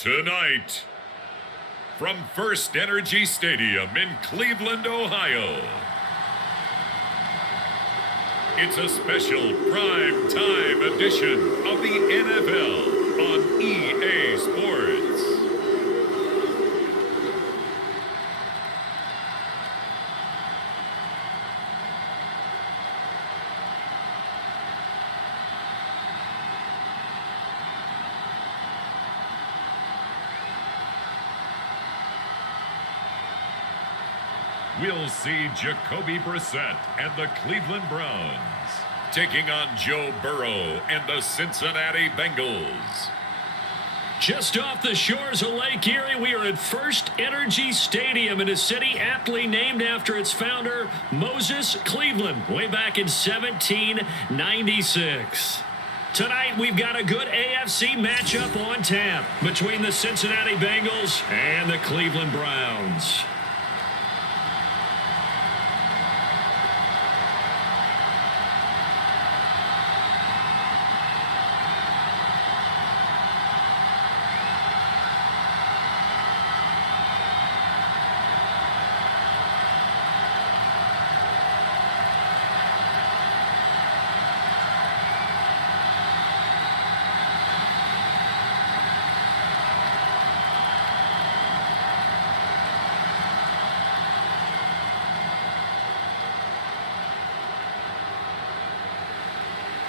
Tonight, from First Energy Stadium in Cleveland, Ohio, it's a special prime time edition of the NFL on EA Sports. We'll see Jacoby Brissett and the Cleveland Browns taking on Joe Burrow and the Cincinnati Bengals. Just off the shores of Lake Erie, we are at First Energy Stadium in a city aptly named after its founder, Moses Cleveland, way back in 1796. Tonight, we've got a good AFC matchup on tap between the Cincinnati Bengals and the Cleveland Browns.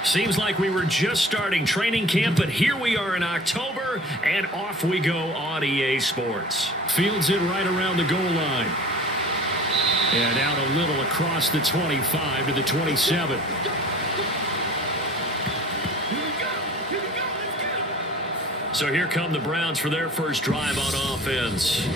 Seems like we were just starting training camp, but here we are in October, and off we go on EA Sports. Fields it right around the goal line. And out a little across the 25 to the 27. So here come the Browns for their first drive on offense.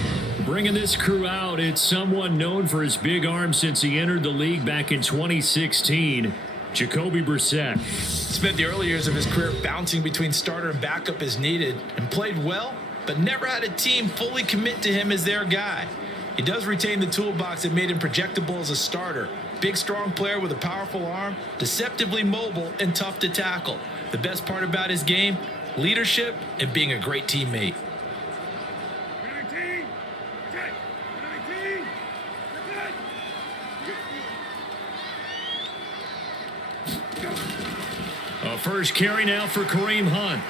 Bringing this crew out, it's someone known for his big arm since he entered the league back in 2016. Jacoby Brissett. Spent the early years of his career bouncing between starter and backup as needed and played well, but never had a team fully commit to him as their guy. He does retain the toolbox that made him projectable as a starter. Big, strong player with a powerful arm, deceptively mobile, and tough to tackle. The best part about his game, leadership and being a great teammate. A first carry now for Kareem Hunt.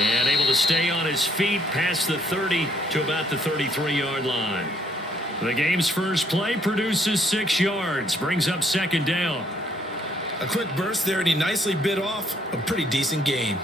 And able to stay on his feet past the 30 to about the 33-yard line. The game's first play produces 6 yards, brings up second down. A quick burst there, and he nicely bit off a pretty decent gain.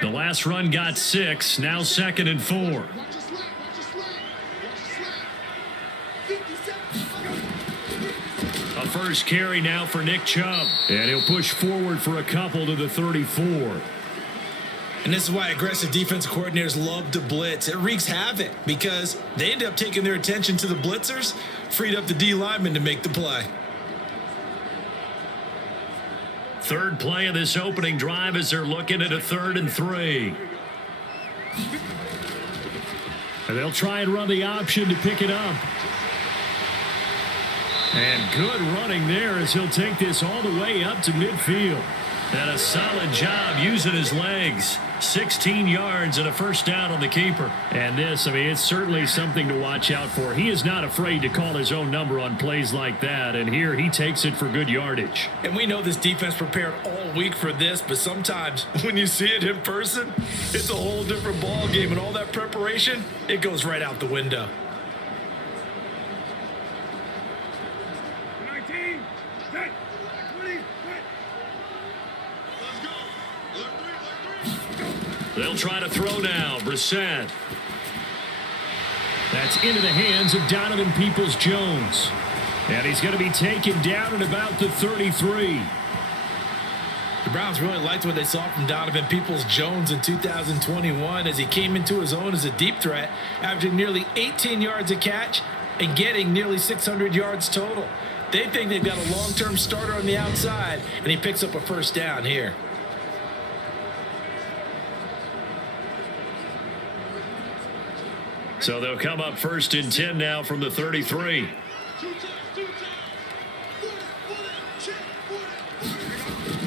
The last run got 6, now 2nd and 4. A first carry now for Nick Chubb. And he'll push forward for a couple to the 34. And this is why aggressive defensive coordinators love to blitz. It wreaks havoc because they end up taking their attention to the blitzers, freed up the D lineman to make the play. Third play of this opening drive as they're looking at a 3rd and 3. And they'll try and run the option to pick it up. And good running there as he'll take this all the way up to midfield. And a solid job using his legs. 16 yards and a first down on the keeper. And this, it's certainly something to watch out for. He is not afraid to call his own number on plays like that. And here he takes it for good yardage. And we know this defense prepared all week for this, but sometimes when you see it in person, it's a whole different ball game. And all that preparation, it goes right out the window. They'll try to throw now. Brissett. That's into the hands of Donovan Peoples-Jones. And he's going to be taken down at about the 33. The Browns really liked what they saw from Donovan Peoples-Jones in 2021 as he came into his own as a deep threat, averaging nearly 18 yards a catch and getting nearly 600 yards total. They think they've got a long-term starter on the outside, and he picks up a first down here. So they'll come up 1st and 10 now from the 33.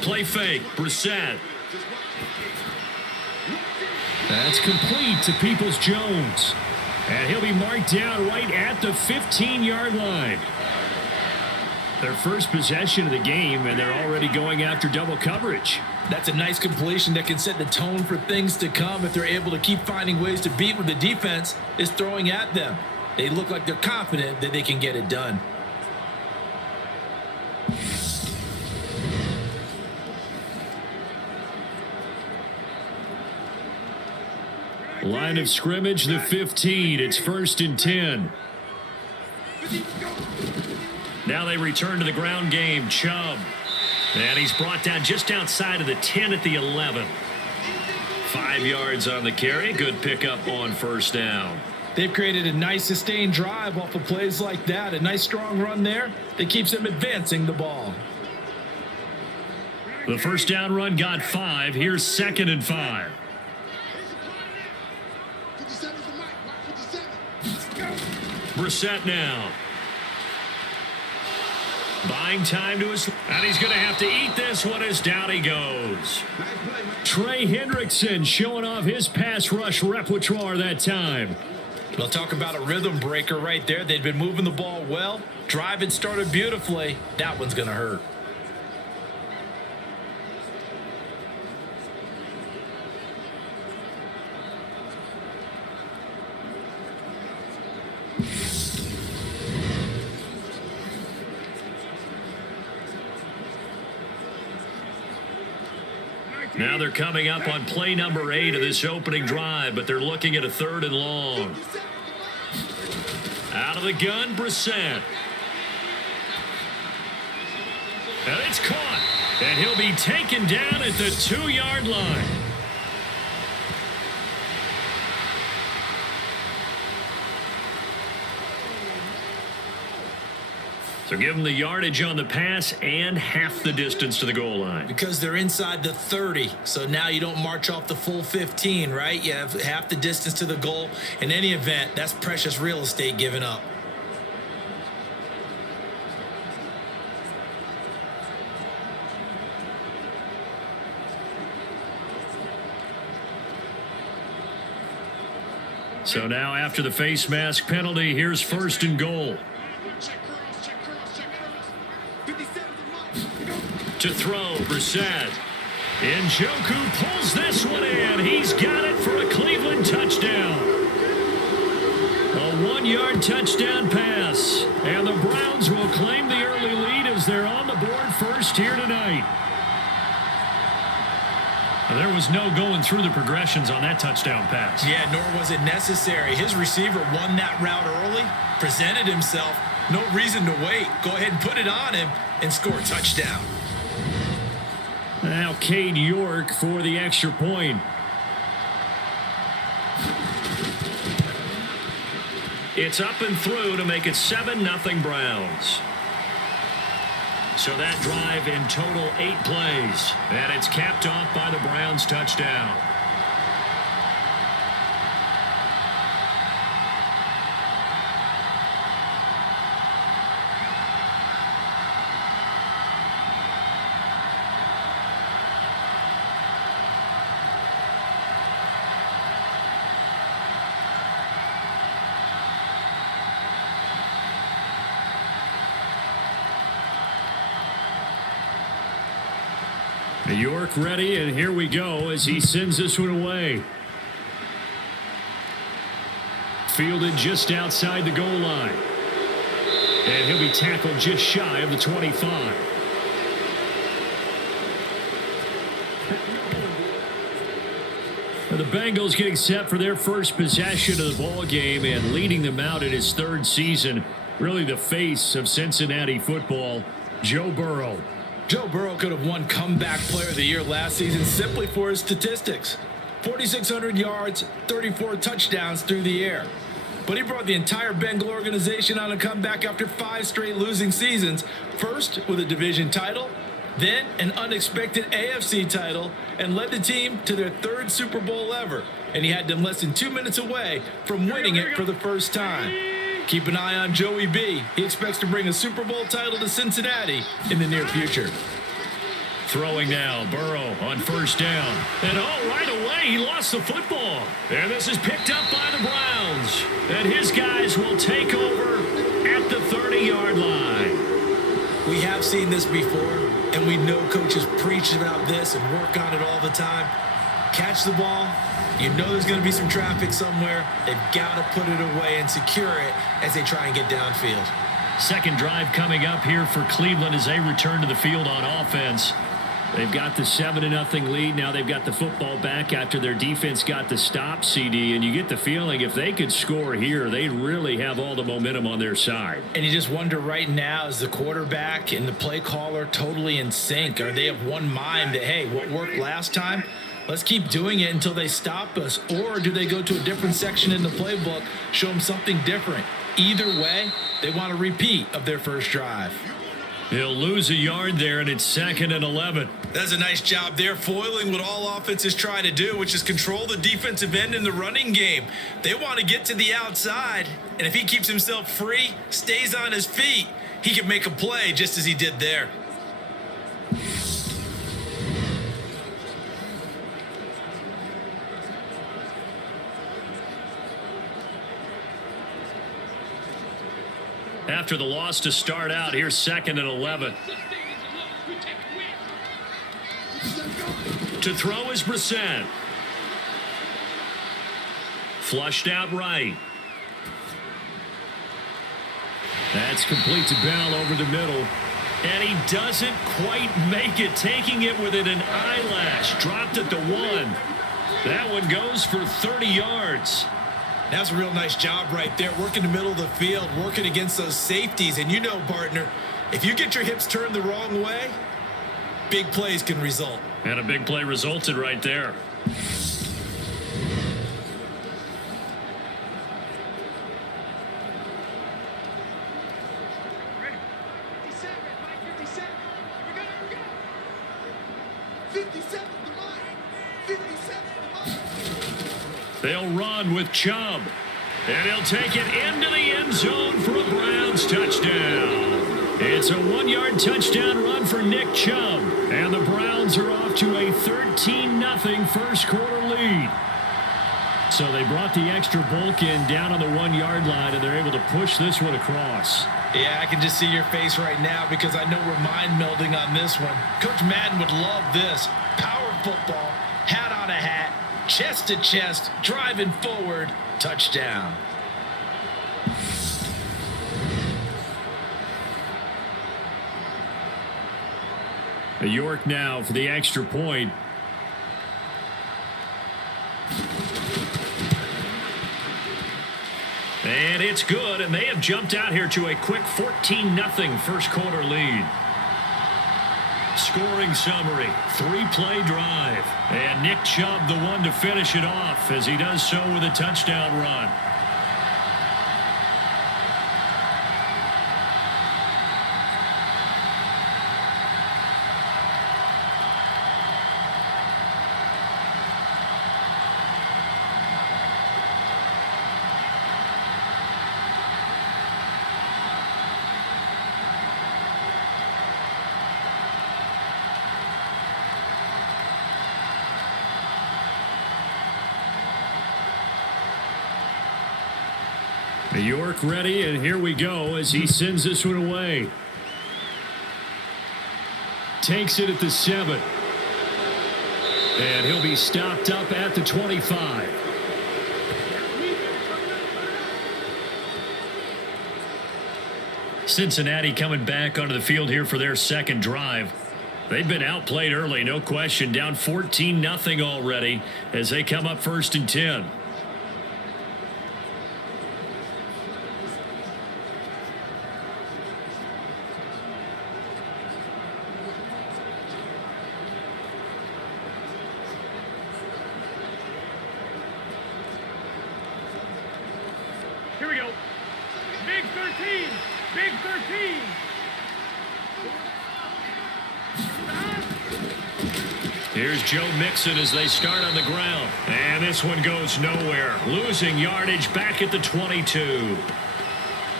Play fake, Brissett. That's complete to Peoples-Jones. And he'll be marked down right at the 15-yard line. Their first possession of the game, and they're already going after double coverage. That's a nice completion that can set the tone for things to come if they're able to keep finding ways to beat what the defense is throwing at them. They look like they're confident that they can get it done. Line of scrimmage, the 15. It's 1st and 10. Now they return to the ground game. Chubb. And he's brought down just outside of the 10 at the 11. 5 yards on the carry. Good pickup on 1st down. They've created a nice sustained drive off of plays like that. A nice strong run there that keeps them advancing the ball. The 1st down run got 5. Here's 2nd and 5. Brissett now. Buying time to his... And he's going to have to eat this one as down he goes. Trey Hendrickson showing off his pass rush repertoire that time. We'll talk about a rhythm breaker right there. They'd been moving the ball well. Drive had started beautifully. That one's going to hurt. Now they're coming up on play number 8 of this opening drive, but they're looking at a 3rd and long. Out of the gun, Brissett. And it's caught. And he'll be taken down at the 2-yard line. So give them the yardage on the pass and half the distance to the goal line. Because they're inside the 30, so now you don't march off the full 15, right? You have half the distance to the goal. In any event, that's precious real estate given up. So now after the face mask penalty, here's 1st and goal. To throw, Brissett. Njoku pulls this one in. He's got it for a Cleveland touchdown. A 1-yard touchdown pass. And the Browns will claim the early lead as they're on the board first here tonight. Now, there was no going through the progressions on that touchdown pass. Yeah, nor was it necessary. His receiver won that route early, presented himself. No reason to wait. Go ahead and put it on him and score a touchdown. Now Cade York for the extra point. It's up and through to make it 7-0 Browns. So that drive in total 8 plays. And it's capped off by the Browns touchdown. York ready, and here we go as he sends this one away. Fielded just outside the goal line. And he'll be tackled just shy of the 25. The Bengals getting set for their first possession of the ball game and leading them out in his 3rd season. Really the face of Cincinnati football, Joe Burrow. Joe Burrow could have won Comeback Player of the Year last season simply for his statistics. 4,600 yards, 34 touchdowns through the air. But he brought the entire Bengal organization on a comeback after 5 straight losing seasons. First with a division title, then an unexpected AFC title, and led the team to their 3rd Super Bowl ever. And he had them less than 2 minutes away from winning it for the first time. Keep an eye on Joey B. He expects to bring a Super Bowl title to Cincinnati in the near future. Throwing now, Burrow on 1st down. And right away, he lost the football. And this is picked up by the Browns. And his guys will take over at the 30-yard line. We have seen this before, and we know coaches preach about this and work on it all the time. Catch the ball. You know there's going to be some traffic somewhere. They've got to put it away and secure it as they try and get downfield. Second drive coming up here for Cleveland as they return to the field on offense. They've got the 7-0 lead. Now they've got the football back after their defense got the stop, CD. And you get the feeling if they could score here, they really have all the momentum on their side. And you just wonder right now, is the quarterback and the play caller totally in sync? Are they of one mind that, hey, what worked last time? Let's keep doing it until they stop us. Or do they go to a different section in the playbook, show them something different? Either way, they want a repeat of their first drive. He'll lose a yard there, and it's 2nd and 11. That's a nice job there, foiling what all offenses try to do, which is control the defensive end in the running game. They want to get to the outside, and if he keeps himself free, stays on his feet, he can make a play just as he did there. After the loss to start out, here's 2nd and 11. To throw is Brissett. Flushed out right. That's complete to Bell over the middle. And he doesn't quite make it, taking it within an eyelash. Dropped at the 1. That one goes for 30 yards. That's a real nice job right there, working the middle of the field, working against those safeties. And you know, partner, if you get your hips turned the wrong way, big plays can result. And a big play resulted right there. They'll run with Chubb. And he'll take it into the end zone for a Browns touchdown. It's a 1-yard touchdown run for Nick Chubb. And the Browns are off to a 13-0 first quarter lead. So they brought the extra bulk in down on the 1-yard line, and they're able to push this one across. Yeah, I can just see your face right now because I know we're mind melding on this one. Coach Madden would love this. Power football, hat on a hat, chest to chest, driving forward, touchdown. York now for the extra point. And it's good, and they have jumped out here to a quick 14-0 first quarter lead. Scoring summary, 3-play drive. And Nick Chubb the one to finish it off as he does so with a touchdown run. York ready, and here we go as he sends this one away. Takes it at the 7. And he'll be stopped up at the 25. Cincinnati coming back onto the field here for their second drive. They've been outplayed early, no question. Down 14-0 already as they come up 1st and 10. Here we go. Big 13. Big 13. Here's Joe Mixon as they start on the ground. And this one goes nowhere. Losing yardage back at the 22.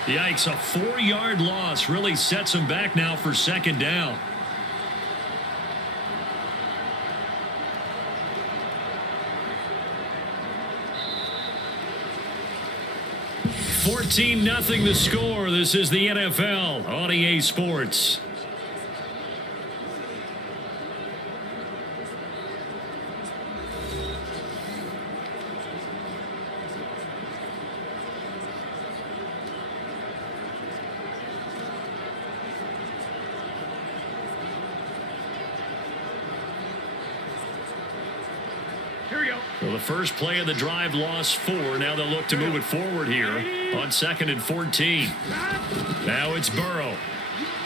Yikes, a 4-yard loss really sets him back now for second down. $14-0 the score. This is the NFL on EA Sports. Well, the first play of the drive lost 4. Now they'll look to move it forward here on 2nd and 14. Now it's Burrow.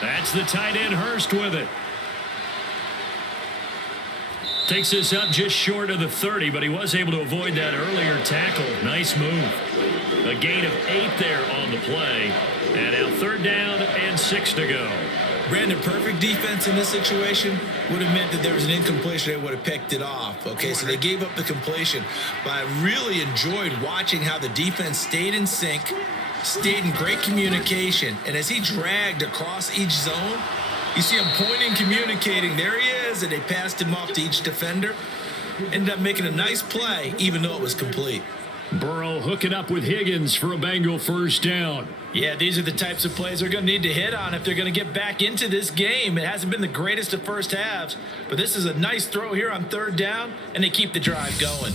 That's the tight end Hurst with it. Takes this up just short of the 30, but he was able to avoid that earlier tackle. Nice move. A gain of 8 there on the play. And now 3rd down and 6 to go. Brandon, perfect defense in this situation would have meant that there was an incompletion. They would have picked it off. Okay, so they gave up the completion. But I really enjoyed watching how the defense stayed in sync, stayed in great communication. And as he dragged across each zone, you see him pointing, communicating. There he is, and they passed him off to each defender. Ended up making a nice play, even though it was complete. Burrow hooking up with Higgins for a Bengal first down. Yeah, these are the types of plays they're going to need to hit on if they're going to get back into this game. It hasn't been the greatest of first halves, but this is a nice throw here on 3rd down, and they keep the drive going.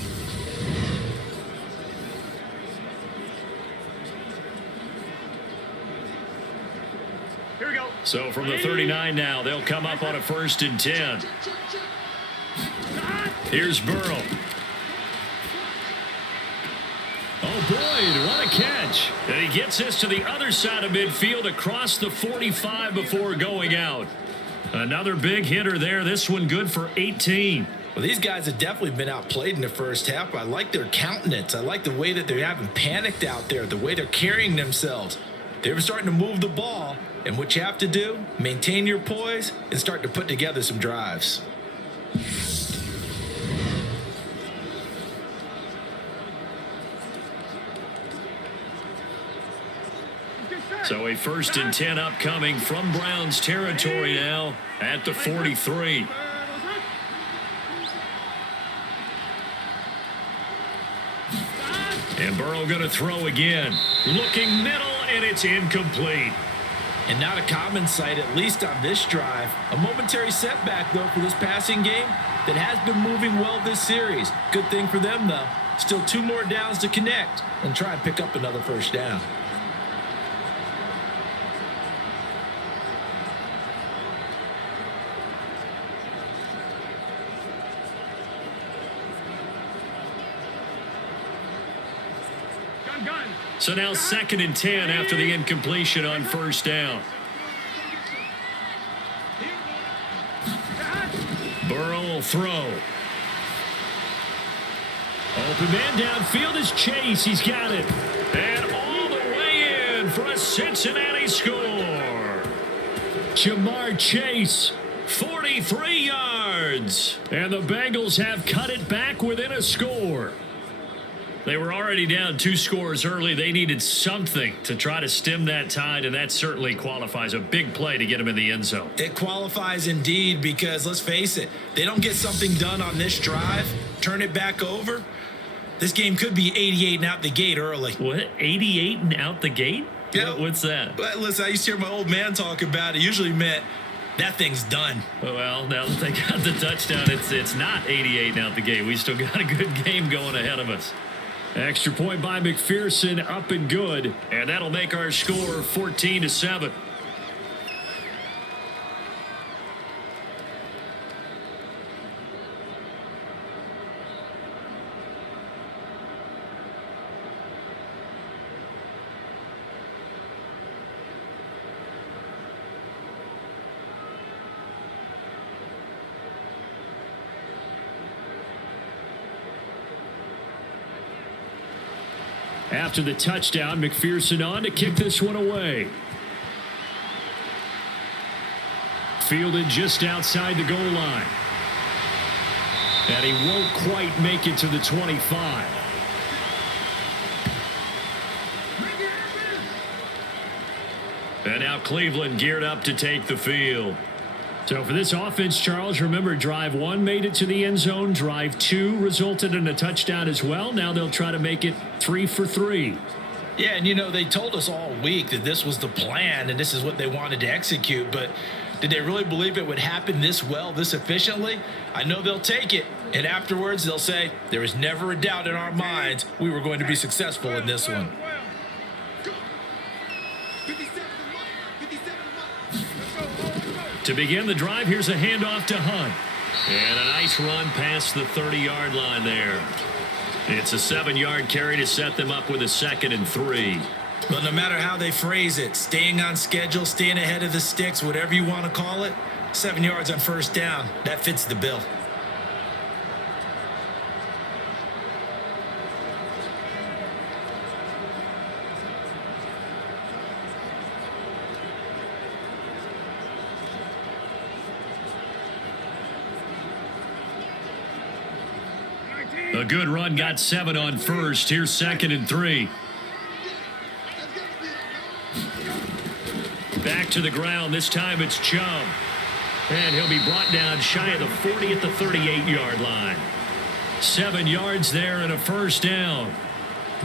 Here we go. So from the 39 now, they'll come up on a 1st and 10. Here's Burrow. Oh, Boyd, what a catch. And he gets this to the other side of midfield across the 45 before going out. Another big hitter there. This one good for 18. Well, these guys have definitely been outplayed in the first half. I like their countenance. I like the way that they haven't panicked out there, the way they're carrying themselves. They're starting to move the ball, and what you have to do, maintain your poise and start to put together some drives. So a 1st and 10 upcoming from Browns territory now at the 43. And Burrow going to throw again. Looking middle, and it's incomplete. And not a common sight, at least on this drive. A momentary setback, though, for this passing game that has been moving well this series. Good thing for them, though. Still 2 more downs to connect and try and pick up another first down. So now 2nd and 10 after the incompletion on 1st down. Burrow will throw. Open man downfield is Chase. He's got it. And all the way in for a Cincinnati score. Jamar Chase, 43 yards. And the Bengals have cut it back within a score. They were already down 2 scores early. They needed something to try to stem that tide, and that certainly qualifies. A big play to get them in the end zone. It qualifies indeed because, let's face it, they don't get something done on this drive, turn it back over, this game could be 88 and out the gate early. What? 88 and out the gate? Yeah. What's that? Well, listen, I used to hear my old man talk about it. Usually meant that thing's done. Well, now that they got the touchdown, it's not 88 and out the gate. We still got a good game going ahead of us. Extra point by McPherson, up and good. And that'll make our score 14-7. After the touchdown, McPherson on to kick this one away. Fielded just outside the goal line. And he won't quite make it to the 25. And now Cleveland geared up to take the field. So for this offense, Charles, remember drive 1 made it to the end zone. Drive 2 resulted in a touchdown as well. Now they'll try to make it 3 for 3. Yeah, and they told us all week that this was the plan and this is what they wanted to execute, but did they really believe it would happen this well, this efficiently? I know they'll take it, and afterwards they'll say, there was never a doubt in our minds we were going to be successful in this one. To begin the drive, here's a handoff to Hunt. And a nice run past the 30-yard line there. It's a 7-yard carry to set them up with a 2nd and 3. Well, no matter how they phrase it, staying on schedule, staying ahead of the sticks, whatever you want to call it, 7 yards on first down, that fits the bill. A good run got 7 on first. Here's 2nd and 3. Back to the ground. This time it's Chubb. And he'll be brought down shy of the 40 at the 38-yard line. 7 yards there and a first down.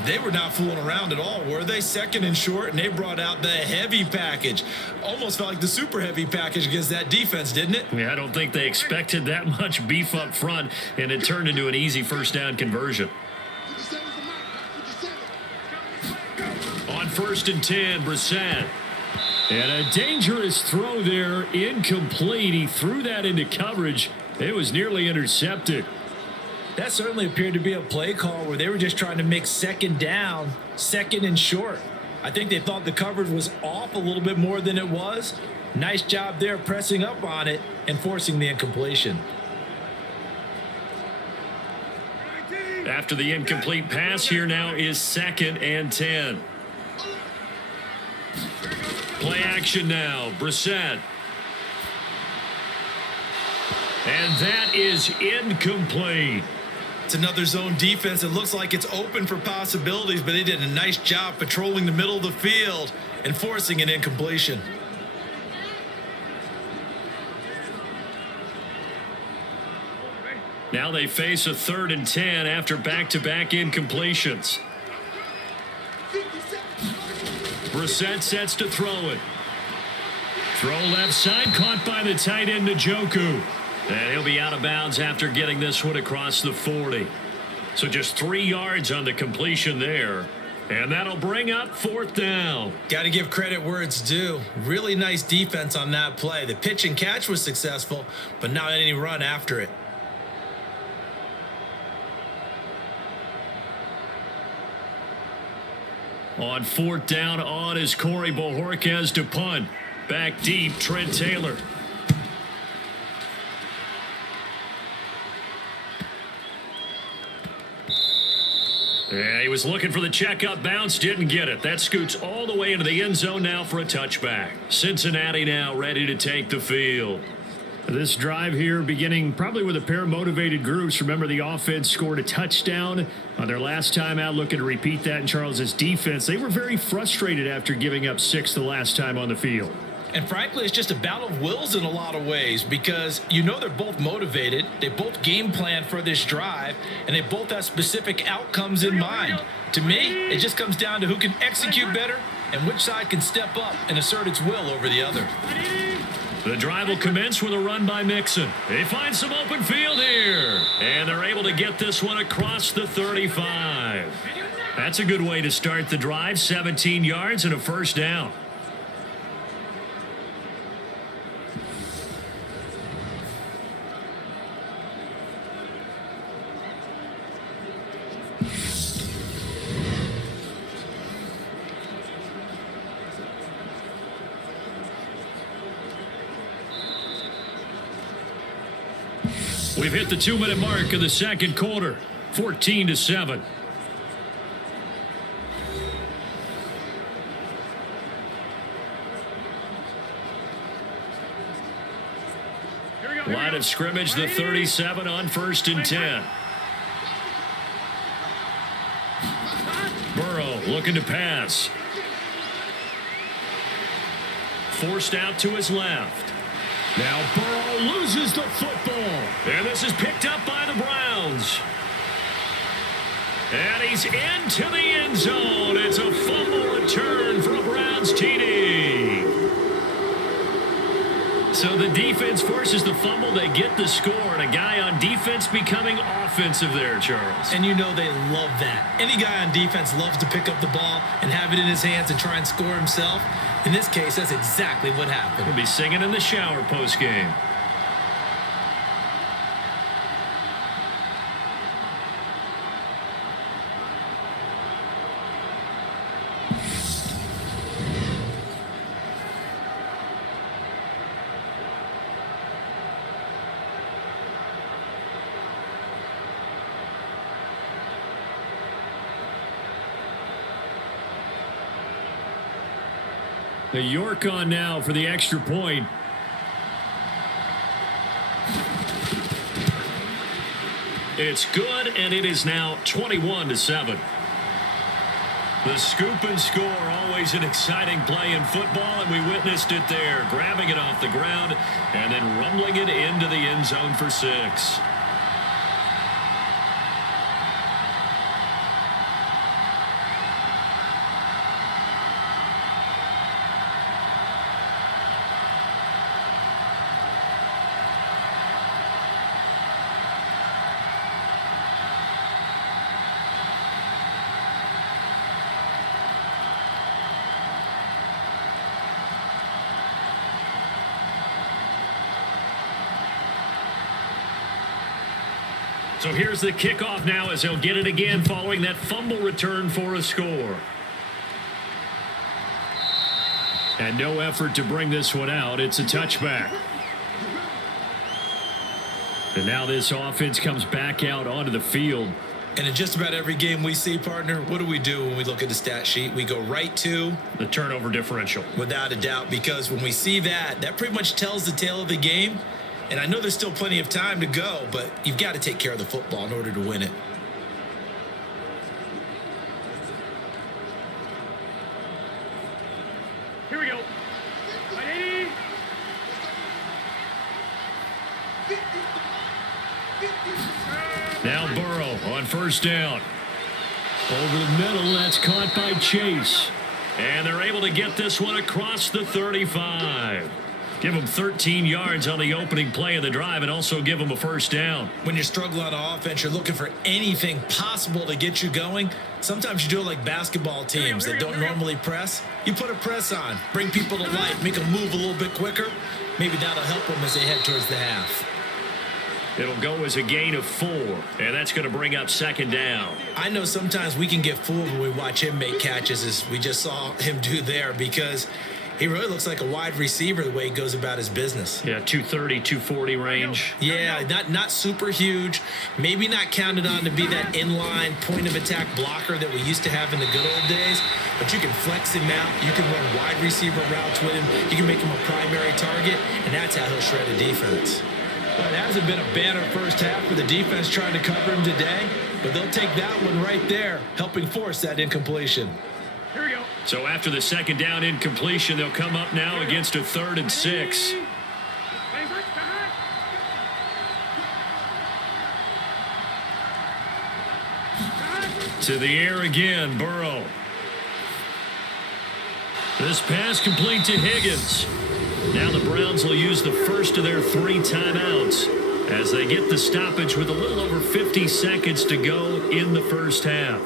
They were not fooling around at all, were they? 2nd and short, and they brought out the heavy package. Almost felt like the super heavy package against that defense, didn't it? Yeah, I don't think they expected that much beef up front, and it turned into an easy first down conversion. On 1st and 10, Brissett. And a dangerous throw there, incomplete. He threw that into coverage. It was nearly intercepted. That certainly appeared to be a play call where they were just trying to make 2nd down, 2nd and short. I think they thought the coverage was off a little bit more than it was. Nice job there pressing up on it and forcing the incompletion. After the incomplete pass, here now is 2nd and 10. Play action now, Brissett. And that is incomplete. It's another zone defense. It looks like it's open for possibilities, but they did a nice job patrolling the middle of the field and forcing an incompletion. Now they face a 3rd and 10 after back-to-back incompletions. Brissett sets to throw it. Throw left side, caught by the tight end Njoku. And he'll be out of bounds after getting this one across the 40. So just 3 yards on the completion there. And that'll bring up 4th down. Got to give credit where it's due. Really nice defense on that play. The pitch and catch was successful, but not any run after it. On 4th down, on is Corey Bojorquez to punt. Back deep, Trent Taylor. Yeah, he was looking for the checkup bounce, didn't get it. That scoots all the way into the end zone now for a touchback. Cincinnati now ready to take the field. This drive here beginning probably with a pair of motivated groups. Remember, the offense scored a touchdown on their last time out, looking to repeat that in Charles's defense. They were very frustrated after giving up 6 the last time on the field. And frankly, it's just a battle of wills in a lot of ways because they're both motivated. They both game plan for this drive, and they both have specific outcomes in mind. To me, it just comes down to who can execute better and which side can step up and assert its will over the other. The drive will commence with a run by Mixon. They find some open field here, and they're able to get this one across the 35. That's a good way to start the drive, 17 yards and a first down. We've hit the 2-minute mark of the second quarter, 14-7. Line of scrimmage, the 37 on 1st and 10. Burrow looking to pass. Forced out to his left. Now Burrow loses the football. And this is picked up by the Browns. And he's into the end zone. It's a fumble return for a Browns TD. So the defense forces the fumble. They get the score. And a guy on defense becoming offensive there, Charles. And you know they love that. Any guy on defense loves to pick up the ball and have it in his hands and try and score himself. In this case, that's exactly what happened. We'll be singing in the shower post-game. The York on now for the extra point. It's good, and it is now 21-7. The scoop and score, always an exciting play in football, and we witnessed it there, grabbing it off the ground and then rumbling it into the end zone for 6. So here's the kickoff now as he'll get it again following that fumble return for a score. And no effort to bring this one out. It's a touchback. And now this offense comes back out onto the field. And in just about every game we see, partner, what do we do when we look at the stat sheet? We go right to the turnover differential. Without a doubt, because when we see that pretty much tells the tale of the game. And I know there's still plenty of time to go, but you've got to take care of the football in order to win it. Here we go. Ready? Now Burrow on 1st down. Over the middle, that's caught by Chase. And they're able to get this one across the 35. Give them 13 yards on the opening play of the drive and also give them a 1st down. When you're struggling on offense, you're looking for anything possible to get you going. Sometimes you do it like basketball teams that don't normally press. You put a press on, bring people to life, make them move a little bit quicker. Maybe that'll help them as they head towards the half. It'll go as a gain of 4, and that's going to bring up 2nd down. I know sometimes we can get fooled when we watch him make catches, as we just saw him do there, because he really looks like a wide receiver the way he goes about his business. Yeah, 230, 240 range. Yeah, not super huge. Maybe not counted on to be that inline point of attack blocker that we used to have in the good old days. But you can flex him out. You can run wide receiver routes with him. You can make him a primary target, and that's how he'll shred a defense. Well, it hasn't been a banner first half for the defense trying to cover him today, but they'll take that one right there, helping force that incompletion. Here we go. So after the 2nd down incompletion, they'll come up now against a 3rd and 6. To the air again, Burrow. This pass complete to Higgins. Now the Browns will use the first of their 3 timeouts as they get the stoppage with a little over 50 seconds to go in the 1st half.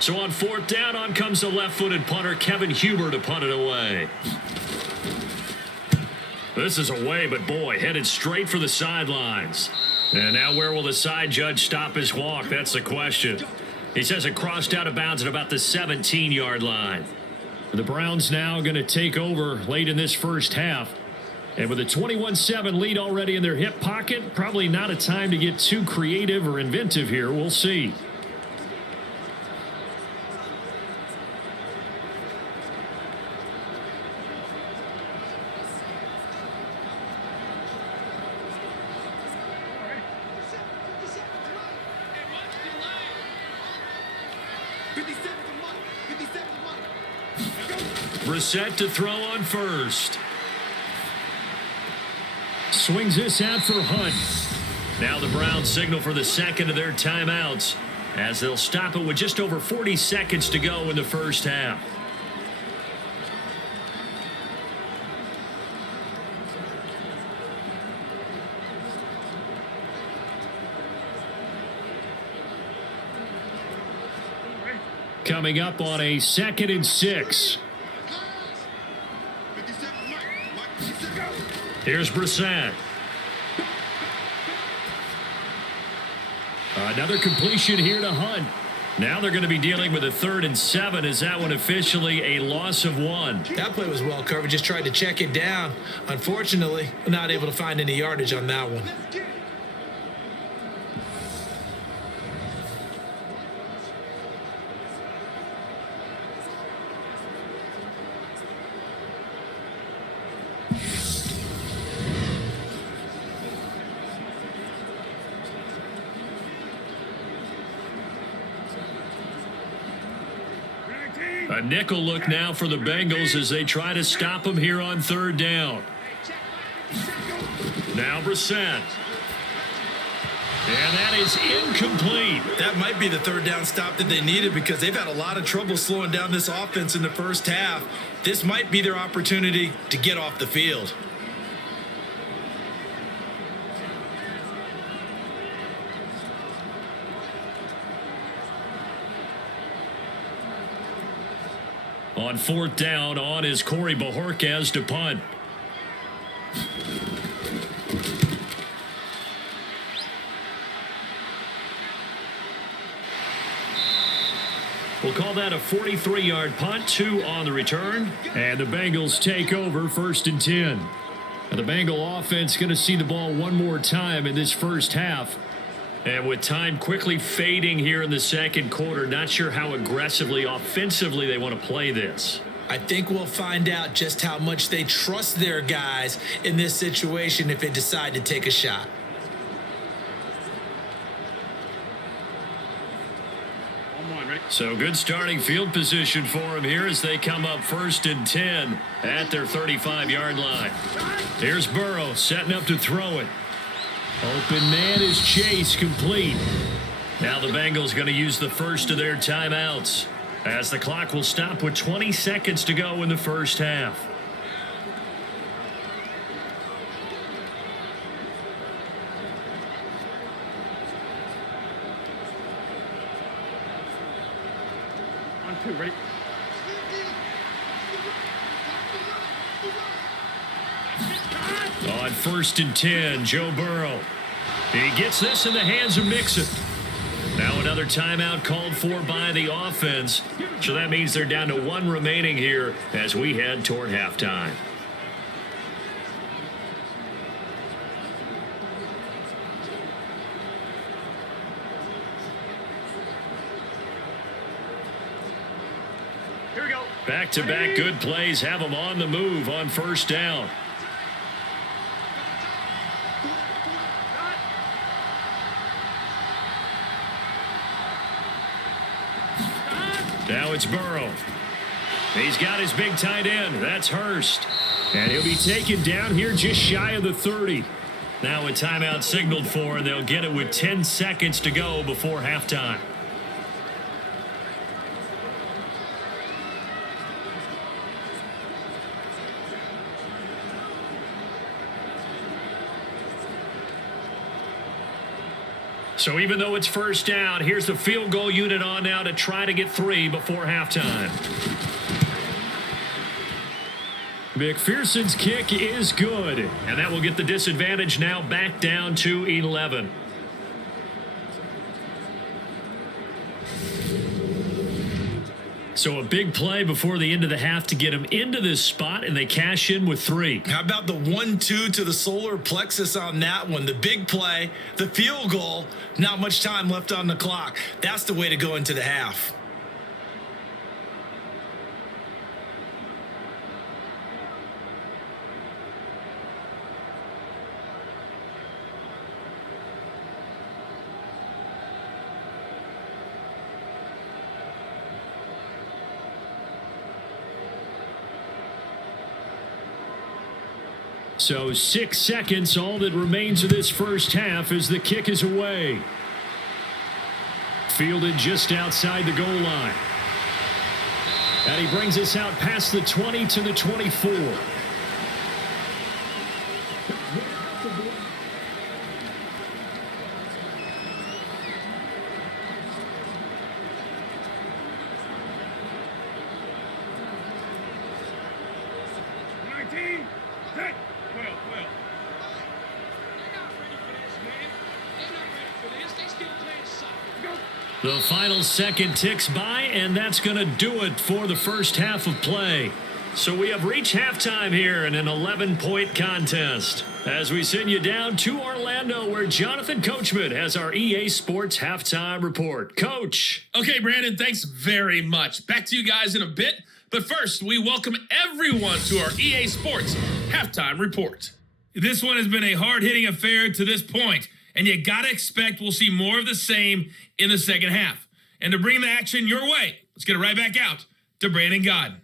So on 4th down, on comes the left-footed punter, Kevin Huber, to punt it away. This is away, but boy, headed straight for the sidelines. And now where will the side judge stop his walk? That's the question. He says it crossed out of bounds at about the 17-yard line. The Browns now going to take over late in this 1st half. And with a 21-7 lead already in their hip pocket, probably not a time to get too creative or inventive here. We'll see. Brissett to throw on first. Swings this out for Hunt. Now the Browns signal for the second of their timeouts as they'll stop it with just over 40 seconds to go in the first half. Coming up on a 2nd and 6. Here's Brissett. Another completion here to Hunt. Now they're going to be dealing with a 3rd and 7. Is that one officially a loss of 1? That play was well covered. Just tried to check it down. Unfortunately, not able to find any yardage on that one. A nickel look now for the Bengals as they try to stop him here on 3rd down. Now Brissett. And that is incomplete. That might be the 3rd down stop that they needed because they've had a lot of trouble slowing down this offense in the first half. This might be their opportunity to get off the field. On 4th down, on is Corey Bojorquez to punt. We'll call that a 43-yard punt, 2 on the return. And the Bengals take over 1st and 10. Now the Bengal offense going to see the ball one more time in this first half. And with time quickly fading here in the second quarter, not sure how aggressively, offensively they want to play this. I think we'll find out just how much they trust their guys in this situation if they decide to take a shot. So good starting field position for them here as they come up 1st and 10 at their 35-yard line. Here's Burrow setting up to throw it. Open man is Chase, complete. Now the Bengals going to use the first of their timeouts as the clock will stop with 20 seconds to go in the first half. On 2, ready? On 1st and 10, Joe Burrow. He gets this in the hands of Mixon. Now another timeout called for by the offense. So that means they're down to 1 remaining here as we head toward halftime. Here we go. Back-to-back good plays have them on the move on 1st down. Now it's Burrow. He's got his big tight end. That's Hurst. And he'll be taken down here just shy of the 30. Now a timeout signaled for, and they'll get it with 10 seconds to go before halftime. So even though it's 1st down, here's the field goal unit on now to try to get 3 before halftime. McPherson's kick is good, and that will get the disadvantage now back down to 11. So a big play before the end of the half to get them into this spot, and they cash in with 3. How about the 1-2 to the solar plexus on that one? The big play, the field goal, not much time left on the clock. That's the way to go into the half. So 6 seconds, all that remains of this first half as the kick is away. Fielded just outside the goal line. And he brings us out past the 20 to the 24. The final second ticks by, and that's going to do it for the first half of play. So we have reached halftime here in an 11-point contest. As we send you down to Orlando, where Jonathan Coachman has our EA Sports halftime report. Coach. Okay, Brandon, thanks very much. Back to you guys in a bit. But first, we welcome everyone to our EA Sports halftime report. This one has been a hard-hitting affair to this point, and you gotta expect we'll see more of the same in the second half. And to bring the action your way, let's get it right back out to Brandon Godden.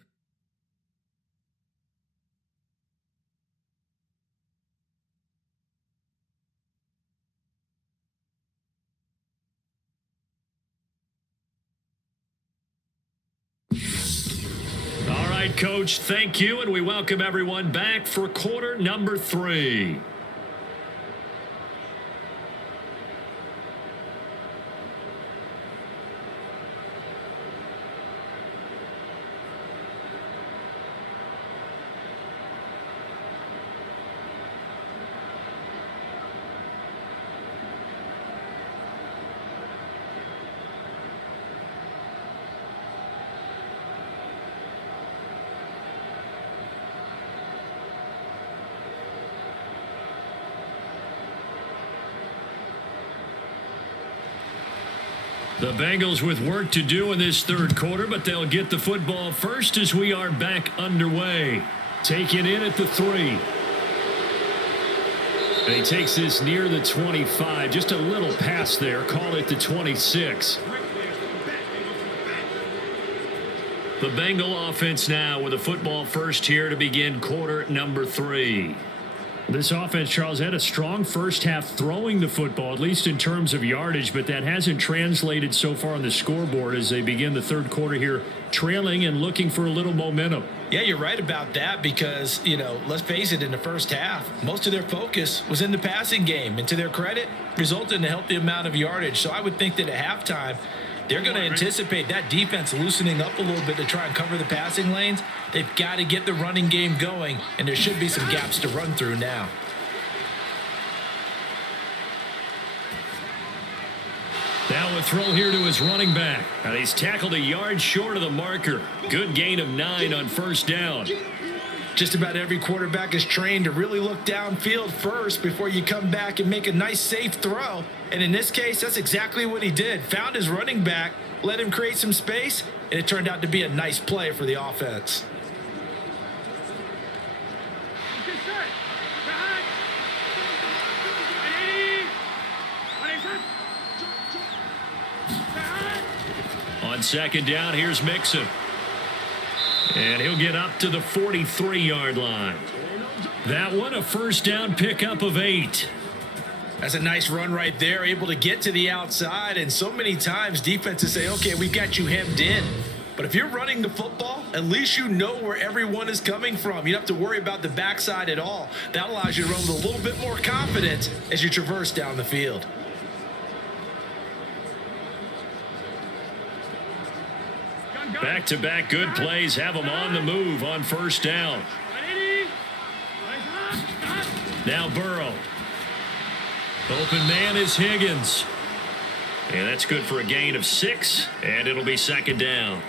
All right, Coach, thank you, and we welcome everyone back for quarter number 3. The Bengals with work to do in this third quarter, but they'll get the football first as we are back underway. Taken in at the 3. And he takes this near the 25. Just a little pass there. Call it the 26. The Bengal offense now with a football first here to begin quarter number 3. This offense, Charles, had a strong first half throwing the football, at least in terms of yardage, but that hasn't translated so far on the scoreboard as they begin the third quarter here, trailing and looking for a little momentum. Yeah, you're right about that because, let's face it, in the first half, most of their focus was in the passing game, and to their credit, resulted in a healthy amount of yardage. So I would think that at halftime, they're going to anticipate that defense loosening up a little bit to try and cover the passing lanes. They've got to get the running game going, and there should be some gaps to run through now. Now a throw here to his running back. And he's tackled a yard short of the marker. Good gain of 9 on first down. Just about every quarterback is trained to really look downfield first before you come back and make a nice, safe throw. And in this case, that's exactly what he did. Found his running back, let him create some space, and it turned out to be a nice play for the offense. On second down, here's Mixon. And he'll get up to the 43-yard line. That one, a first down pickup of 8. That's a nice run right there, able to get to the outside. And so many times defenses say, okay, we've got you hemmed in. But if you're running the football, at least you know where everyone is coming from. You don't have to worry about the backside at all. That allows you to run with a little bit more confidence as you traverse down the field. Back-to-back good plays have them on the move on first down. Now Burrow. Open man is Higgins. And that's good for a gain of 6, and it'll be second down.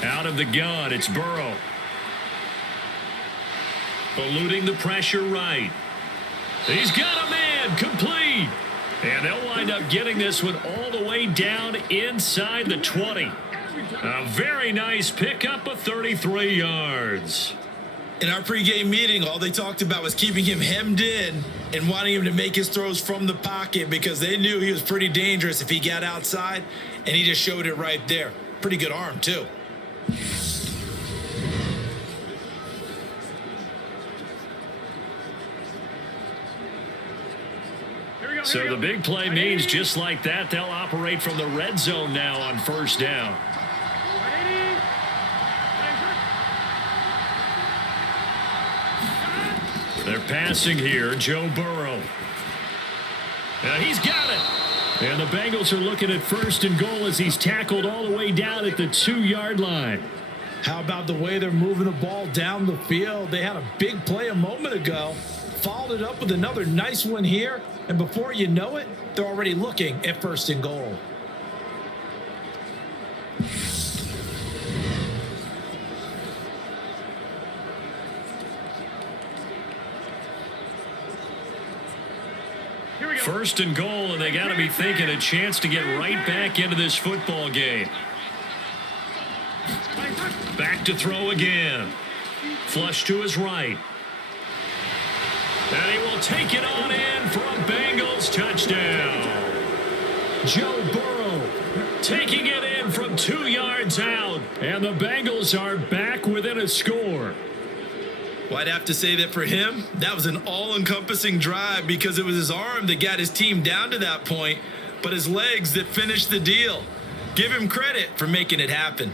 Out of the gun, it's Burrow. Eluding the pressure right. He's got a man, complete. And they'll wind up getting this one all the way down inside the 20. A very nice pickup of 33 yards. In our pregame meeting, all they talked about was keeping him hemmed in and wanting him to make his throws from the pocket because they knew he was pretty dangerous if he got outside, and he just showed it right there. Pretty good arm, too. So the big play means just like that, they'll operate from the red zone now on first down. They're passing here, Joe Burrow. He's got it. And the Bengals are looking at first and goal as he's tackled all the way down at the 2-yard line. How about the way they're moving the ball down the field? They had a big play a moment ago, followed it up with another nice one here, and before you know it, they're already looking at first and goal. First and goal, and they got to be thinking a chance to get right back into this football game. Back to throw again. Flush to his right. And he will take it on in for a Bengals touchdown. Joe Burrow taking it in from 2 yards out. And the Bengals are back within a score. Well, I'd have to say that for him, that was an all-encompassing drive because it was his arm that got his team down to that point, but his legs that finished the deal. Give him credit for making it happen.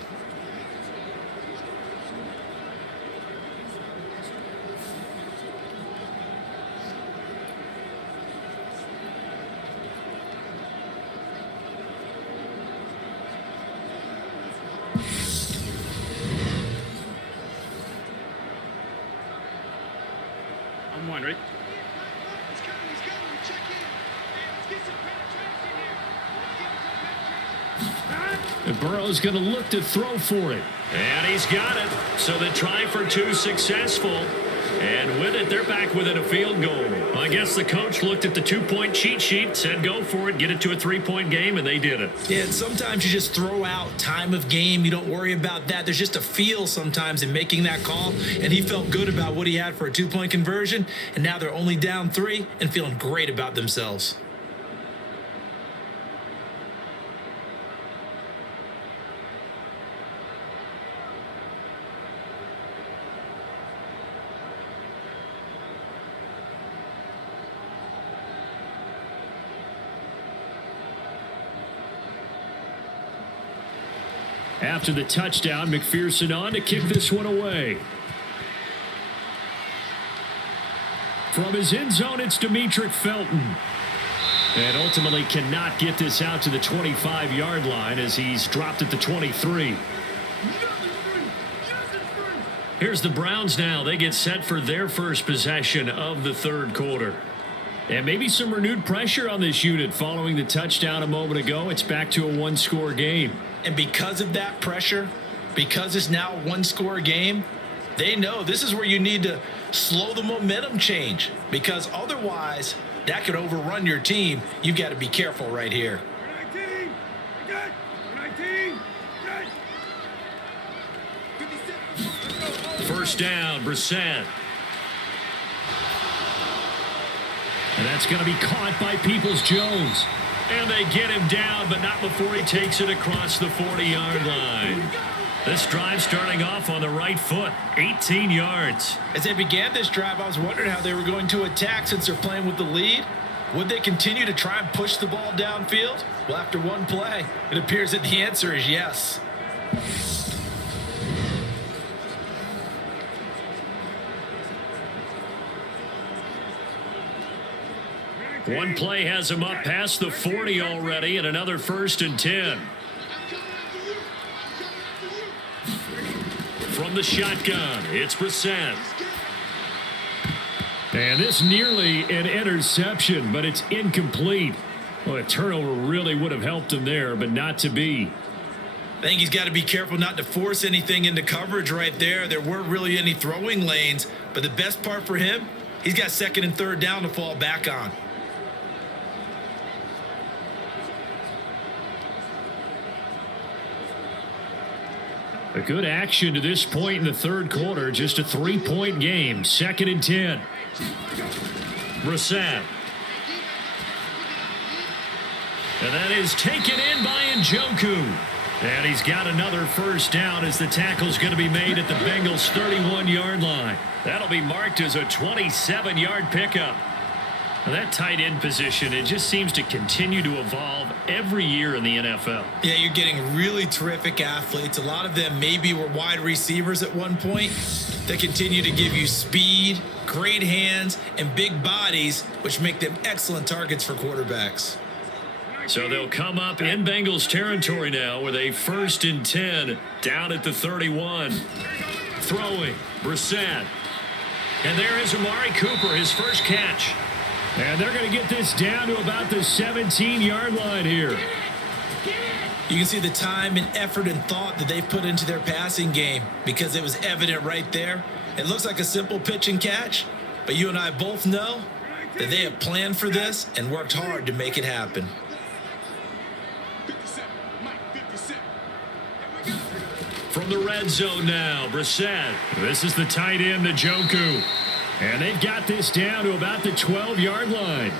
One, right? And Burrow's going to look to throw for it. And he's got it. So the try for 2 successful. And with it, they're back within a field goal. I guess the coach looked at the 2-point cheat sheet, said go for it, get it to a 3-point game, and they did it. Yeah, and sometimes you just throw out time of game. You don't worry about that. There's just a feel sometimes in making that call, and he felt good about what he had for a 2-point conversion, and now they're only down 3 and feeling great about themselves. After the touchdown, McPherson on to kick this one away. From his end zone, it's Demetric Felton. And ultimately cannot get this out to the 25-yard line as he's dropped at the 23. Here's the Browns now. They get set for their first possession of the third quarter. And maybe some renewed pressure on this unit following the touchdown a moment ago. It's back to a 1-score game. And because of that pressure, because it's now a 1-score game, they know this is where you need to slow the momentum change, because otherwise that could overrun your team. You've got to be careful right here. 19, good. 19, good. First down, Brissett. And that's going to be caught by Peoples-Jones. And they get him down, but not before he takes it across the 40-yard line. This drive starting off on the right foot, 18 yards. As they began this drive, I was wondering how they were going to attack since they're playing with the lead. Would they continue to try and push the ball downfield? Well, after one play, it appears that the answer is yes. One play has him up past the 40 already, and another 1st and 10. From the shotgun, it's Brissett. And this nearly an interception, but it's incomplete. Well, a turnover really would have helped him there, but not to be. I think he's got to be careful not to force anything into coverage right there. There weren't really any throwing lanes, but the best part for him, He's got second and third down to fall back on. A good action to this point in the third quarter. Just a 3-point game. 2nd and 10. Brissett. And that is taken in by Njoku. And he's got another first down as the tackle's going to be made at the Bengals' 31-yard line. That'll be marked as a 27-yard pickup. Now that tight end position, it just seems to continue to evolve every year in the NFL. Yeah, you're getting really terrific athletes. A lot of them maybe were wide receivers at one point. They continue to give you speed, great hands, and big bodies, which make them excellent targets for quarterbacks. So they'll come up in Bengals territory now with a 1st and 10 down at the 31. Throwing, Brissett. And there is Amari Cooper, his first catch. And they're going to get this down to about the 17-yard line here. You can see the time and effort and thought that they've put into their passing game because it was evident right there. It looks like a simple pitch and catch, but you and I both know that they have planned for this and worked hard to make it happen. From the red zone now, Brissett. This is the tight end, Njoku. And they've got this down to about the 12-yard line.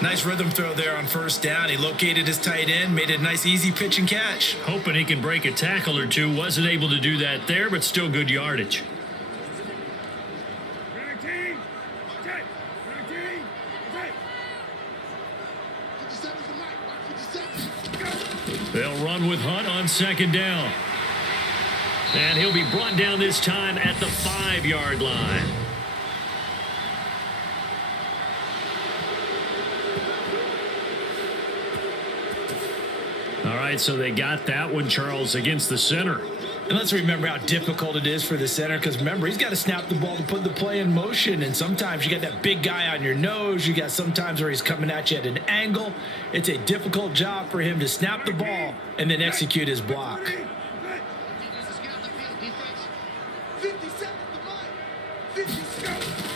Nice rhythm throw there on first down. He located his tight end, made it a nice easy pitch and catch. Hoping he can break a tackle or two. Wasn't able to do that there, but still good yardage. They'll run with Hunt on 2nd down. And he'll be brought down this time at the 5-yard line. All right, so they got that one, Charles, against the center. And let's remember how difficult it is for the center because, remember, he's got to snap the ball to put the play in motion. And sometimes you got that big guy on your nose. You got sometimes where he's coming at you at an angle. It's a difficult job for him to snap the ball and then execute his block.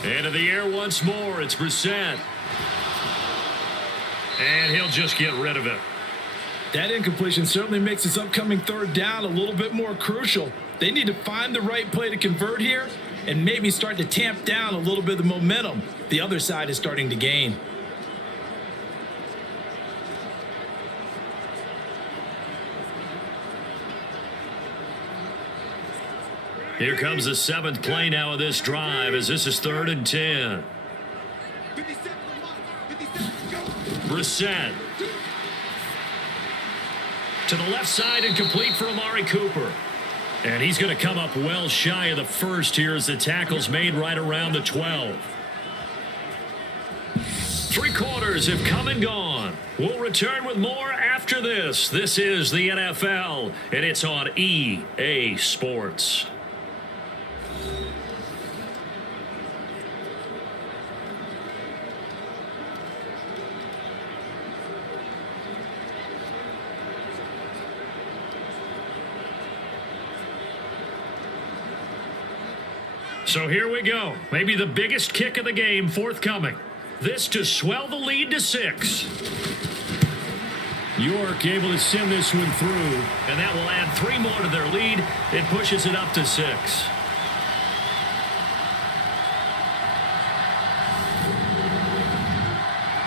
Into the air once more. It's Brissett. And he'll just get rid of it. That incompletion certainly makes this upcoming third down a little bit more crucial. They need to find the right play to convert here and maybe start to tamp down a little bit of the momentum the other side is starting to gain. Here comes the 7th play now of this drive as this is 3rd and 10. Brissett. To the left side and complete for Amari Cooper. And he's going to come up well shy of the first here as the tackle's made right around the 12. 3 quarters have come and gone. We'll return with more after this. This is the NFL, and it's on EA Sports. So here we go. Maybe the biggest kick of the game forthcoming. This to swell the lead to 6. York able to send this one through, and that will add 3 more to their lead. It pushes it up to 6.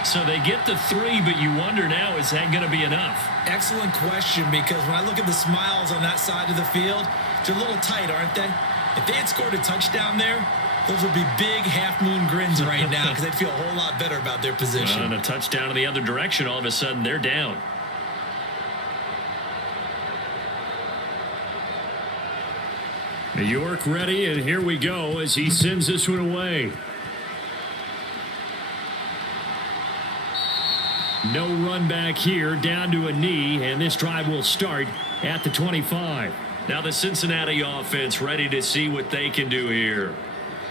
So they get the 3, but you wonder now, is that going to be enough? Excellent question, because when I look at the smiles on that side of the field, they're a little tight, aren't they? If they had scored a touchdown there, those would be big half-moon grins right now because they'd feel a whole lot better about their position. And a touchdown in the other direction, all of a sudden they're down. New York ready, and here we go as he sends this one away. No run back here, down to a knee, and this drive will start at the 25. Now the Cincinnati offense ready to see what they can do here.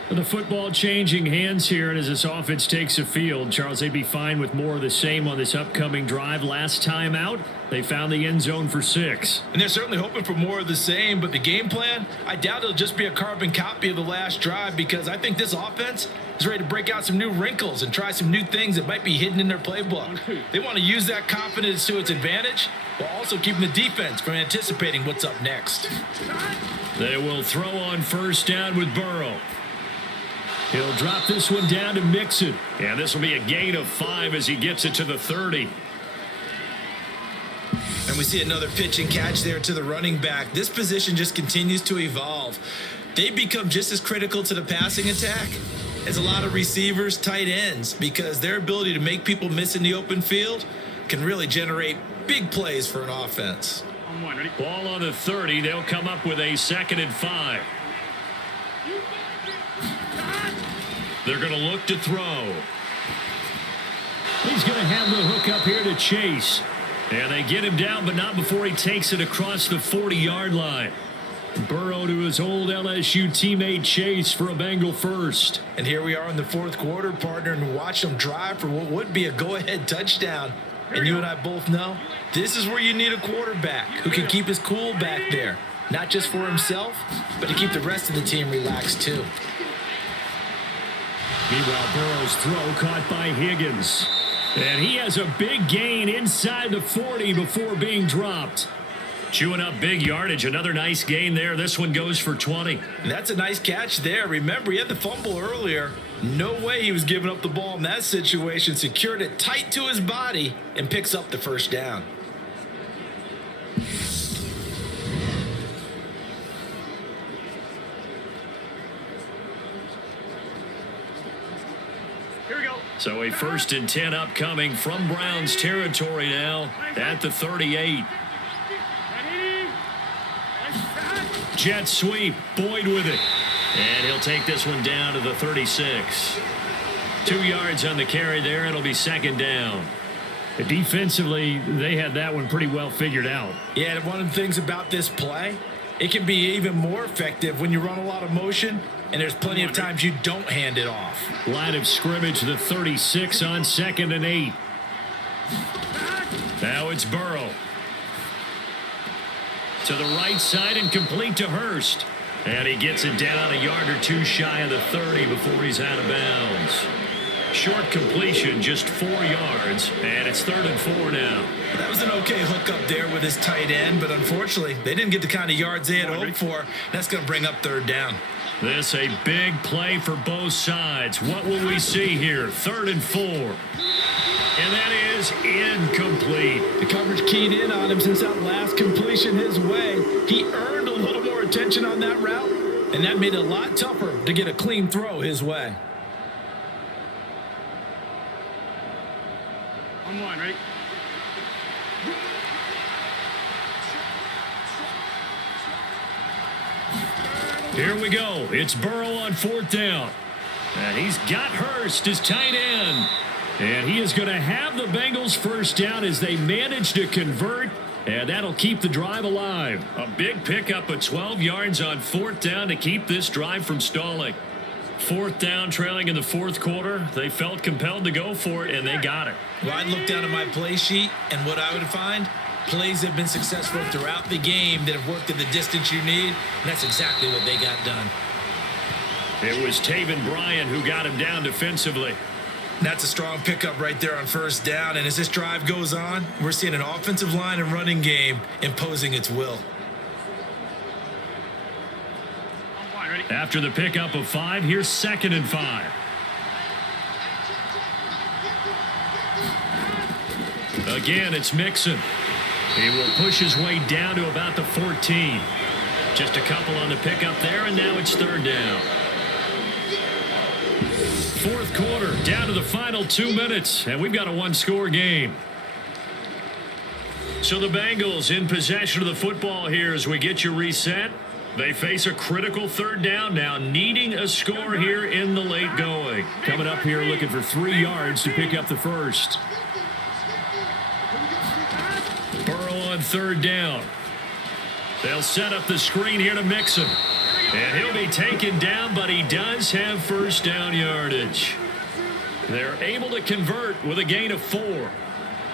The football changing hands here, and as this offense takes the field, Charles, they'd be fine with more of the same on this upcoming drive. Last time out, they found the end zone for 6. And they're certainly hoping for more of the same, but the game plan, I doubt it'll just be a carbon copy of the last drive, because I think this offense is ready to break out some new wrinkles and try some new things that might be hidden in their playbook. They want to use that confidence to its advantage while also keeping the defense from anticipating what's up next. They will throw on first down with Burrow. He'll drop this one down to Mixon. And this will be a gain of 5 as he gets it to the 30. And we see another pitch and catch there to the running back. This position just continues to evolve. They become just as critical to the passing attack as a lot of receivers, tight ends, because their ability to make people miss in the open field can really generate big plays for an offense. On one, ready? Ball on the 30. They'll come up with a 2nd and 5. They're going to look to throw. He's going to have the hook up here to Chase. And they get him down, but not before he takes it across the 40-yard line. Burrow to his old LSU teammate Chase for a Bengal first. And here we are in the 4th quarter, partner, and watch them drive for what would be a go-ahead touchdown. And you and I both know this is where you need a quarterback who can keep his cool back there. Not just for himself, but to keep the rest of the team relaxed too. Meanwhile, Burrow's throw caught by Higgins. And he has a big gain inside the 40 before being dropped. Chewing up big yardage. Another nice gain there. This one goes for 20. And that's a nice catch there. Remember, he had the fumble earlier. No way he was giving up the ball in that situation. Secured it tight to his body and picks up the first down. So a 1st and 10 upcoming from Browns territory now at the 38. Jet sweep. Boyd with it. And he'll take this one down to the 36. 2 yards on the carry there. It'll be 2nd down. Defensively, they had that one pretty well figured out. Yeah, and one of the things about this play, it can be even more effective when you run a lot of motion, and there's plenty of times you don't hand it off. Line of scrimmage, the 36 on 2nd and 8. Now it's Burrow. To the right side and complete to Hurst. And he gets it down a yard or 2 shy of the 30 before he's out of bounds. Short completion, just 4 yards, and it's 3rd and 4 now. That was an okay hook up there with his tight end, but unfortunately, they didn't get the kind of yards they had hoped for. That's going to bring up 3rd down. This a big play for both sides. What will we see here? 3rd and 4. And that is incomplete. The coverage keyed in on him since that last completion his way. He earned a little more attention on that route, and that made it a lot tougher to get a clean throw his way. On one, ready? Here we go. It's Burrow on 4th down. And he's got Hurst, his tight end. And he is going to have the Bengals first down as they manage to convert. And that'll keep the drive alive. A big pickup of 12 yards on 4th down to keep this drive from stalling. 4th down, trailing in the 4th quarter. They felt compelled to go for it, and they got it. Well, I'd look down at my play sheet, and what I would find, plays have been successful throughout the game that have worked at the distance you need, and that's exactly what they got done. It was Taven Bryan who got him down defensively. That's a strong pickup right there on 1st down, and as this drive goes on, we're seeing an offensive line and running game imposing its will. After the pickup of 5, here's 2nd and 5. Again, it's Mixon. He will push his way down to about the 14. Just a couple on the pickup there, and now it's 3rd down. 4th quarter, down to the final 2 minutes, and we've got a 1-score game. So the Bengals in possession of the football here as we get you reset. They face a critical 3rd down now, needing a score here in the late going. Coming up here looking for 3 yards to pick up the first. Burrow on 3rd down. They'll set up the screen here to Mixon. And he'll be taken down, but he does have first down yardage. They're able to convert with a gain of 4.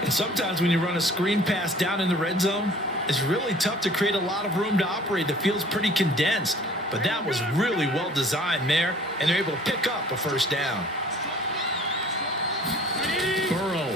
And sometimes when you run a screen pass down in the red zone, it's really tough to create a lot of room to operate. The field's pretty condensed, but that was really well designed there, and they're able to pick up a first down. Burrow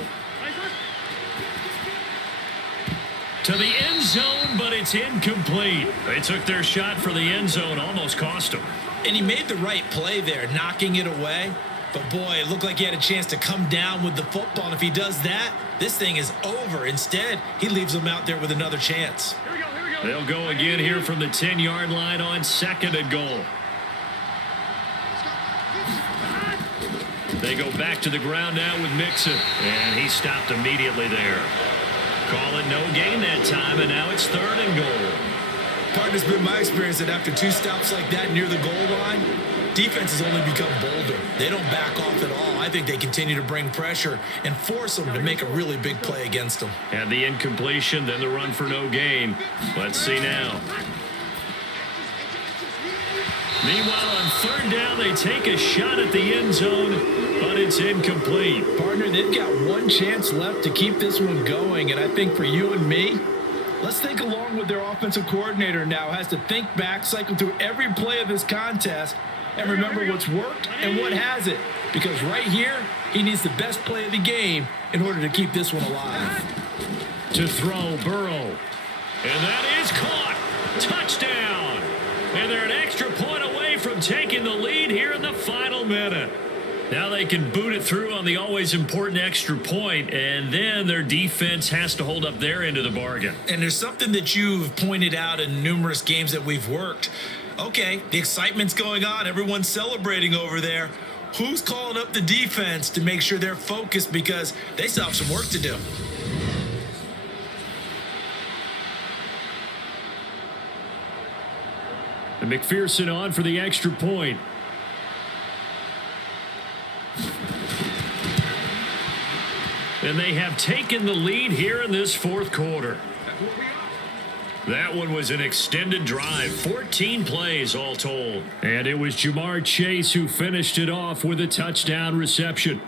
to the end zone, but it's incomplete. They took their shot for the end zone, almost cost him. And he made the right play there, knocking it away. But boy, it looked like he had a chance to come down with the football. And if he does that, this thing is over. Instead, he leaves him out there with another chance. They'll go again here from the 10-yard line on 2nd and goal. They go back to the ground now with Mixon. And he stopped immediately there. Call it no gain that time, and now it's 3rd and goal. Partner, it's been my experience that after 2 stops like that near the goal line, defenses only become bolder. They don't back off at all. I think they continue to bring pressure and force them to make a really big play against them. And the incompletion, then the run for no gain. Let's see now. Meanwhile, on 3rd down, they take a shot at the end zone, but it's incomplete. Partner, they've got one chance left to keep this one going, and I think for you and me, let's think along with their offensive coordinator now has to think back, cycle through every play of this contest, and remember what's worked and what hasn't. Because right here, he needs the best play of the game in order to keep this one alive. To throw, Burrow. And that is caught. Touchdown. And they're an extra point away from taking the lead here in the final minute. Now they can boot it through on the always important extra point, and then their defense has to hold up their end of the bargain. And there's something that you've pointed out in numerous games that we've worked. Okay, the excitement's going on. Everyone's celebrating over there. Who's calling up the defense to make sure they're focused because they still have some work to do? And McPherson on for the extra point. And they have taken the lead here in this 4th quarter. That one was an extended drive, 14 plays all told. And it was Jamar Chase who finished it off with a touchdown reception.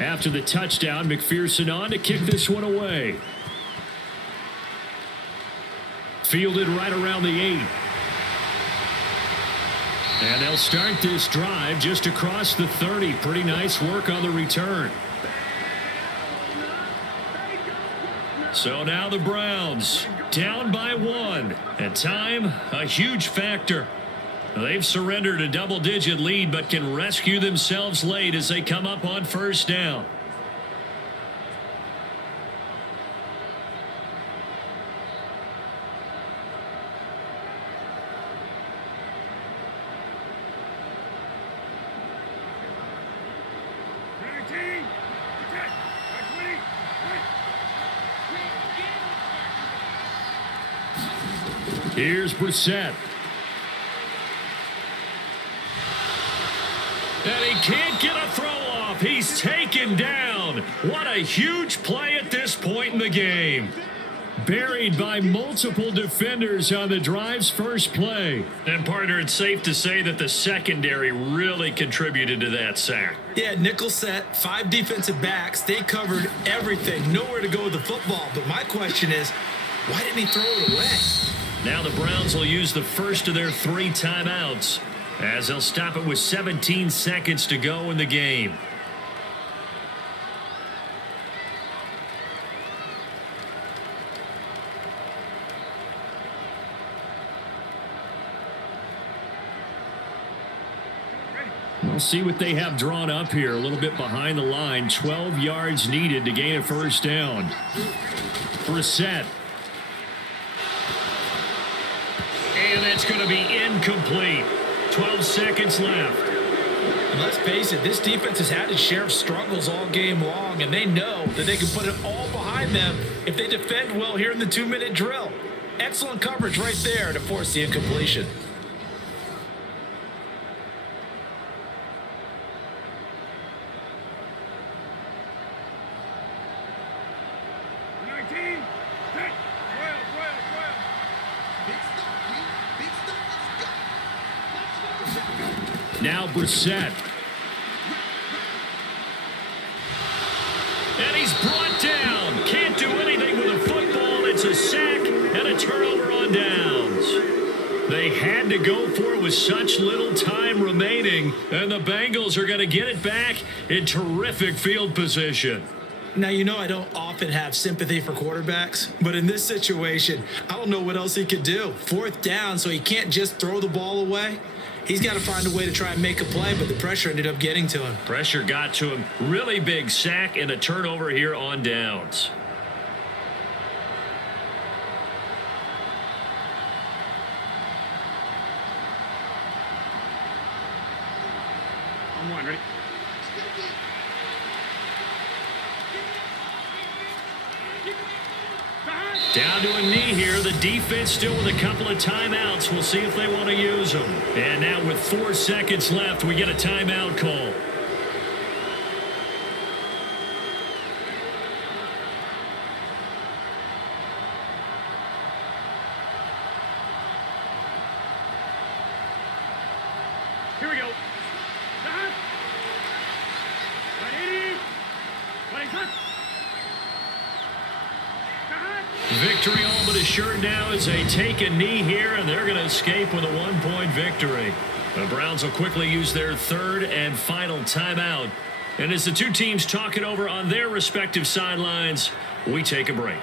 After the touchdown, McPherson on to kick this one away. Fielded right around the 8. And they'll start this drive just across the 30. Pretty nice work on the return. So now the Browns down by 1. And time, a huge factor. They've surrendered a double-digit lead, but can rescue themselves late as they come up on 1st down. Here's Brissett. And he can't get a throw off. He's taken down. What a huge play at this point in the game. Buried by multiple defenders on the drive's first play. And partner, it's safe to say that the secondary really contributed to that sack. Yeah, nickel set, 5 defensive backs. They covered everything. Nowhere to go with the football. But my question is, why didn't he throw it away? Now the Browns will use the first of their 3 timeouts, as they'll stop it with 17 seconds to go in the game. We'll see what they have drawn up here. A little bit behind the line. 12 yards needed to gain a first down. Brissett. And it's going to be incomplete. 12 seconds left. And let's face it, this defense has had its share of struggles all game long, and they know that they can put it all behind them if they defend well here in the 2-minute drill. Excellent coverage right there to force the incompletion. Now Brissett. And he's brought down. Can't do anything with a football. It's a sack and a turnover on downs. They had to go for it with such little time remaining, and the Bengals are going to get it back in terrific field position. Now, you know I don't often have sympathy for quarterbacks, but in this situation, I don't know what else he could do. 4th down, so he can't just throw the ball away. He's got to find a way to try and make a play, but the pressure ended up getting to him. Pressure got to him. Really big sack and a turnover here on downs. On one, ready? Down to a knee here. The defense still with a couple of timeouts. We'll see if they want to use them. And now with 4 seconds left, we get a timeout call. Here we go. Victory all but assured now as they take a knee here, and they're going to escape with a 1-point victory. The Browns will quickly use their 3rd and final timeout. And as the two teams talk it over on their respective sidelines, we take a break.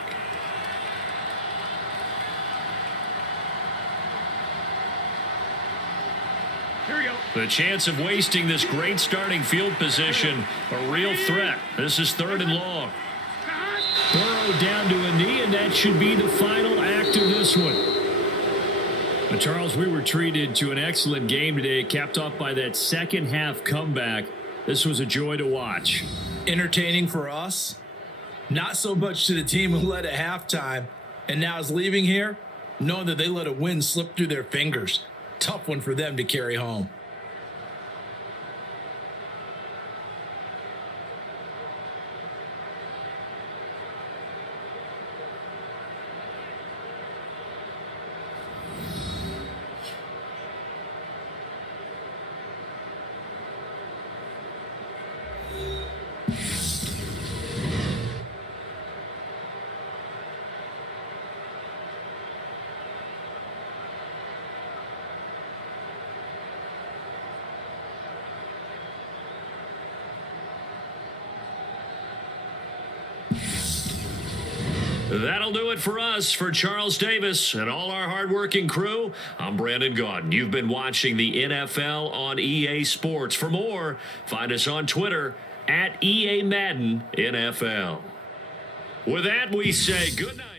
Here we go. The chance of wasting this great starting field position, a real threat. This is 3rd and long. Burrow down to a knee, and that should be the final act of this one. But Charles, we were treated to an excellent game today, capped off by that second half comeback. This was a joy to watch. Entertaining for us, not so much to the team who led at halftime and now is leaving here, knowing that they let a win slip through their fingers. Tough one for them to carry home. That'll do it for us. For Charles Davis and all our hardworking crew, I'm Brandon Gaudin. You've been watching the NFL on EA Sports. For more, find us on Twitter @EA Madden NFL. With that, we say good night.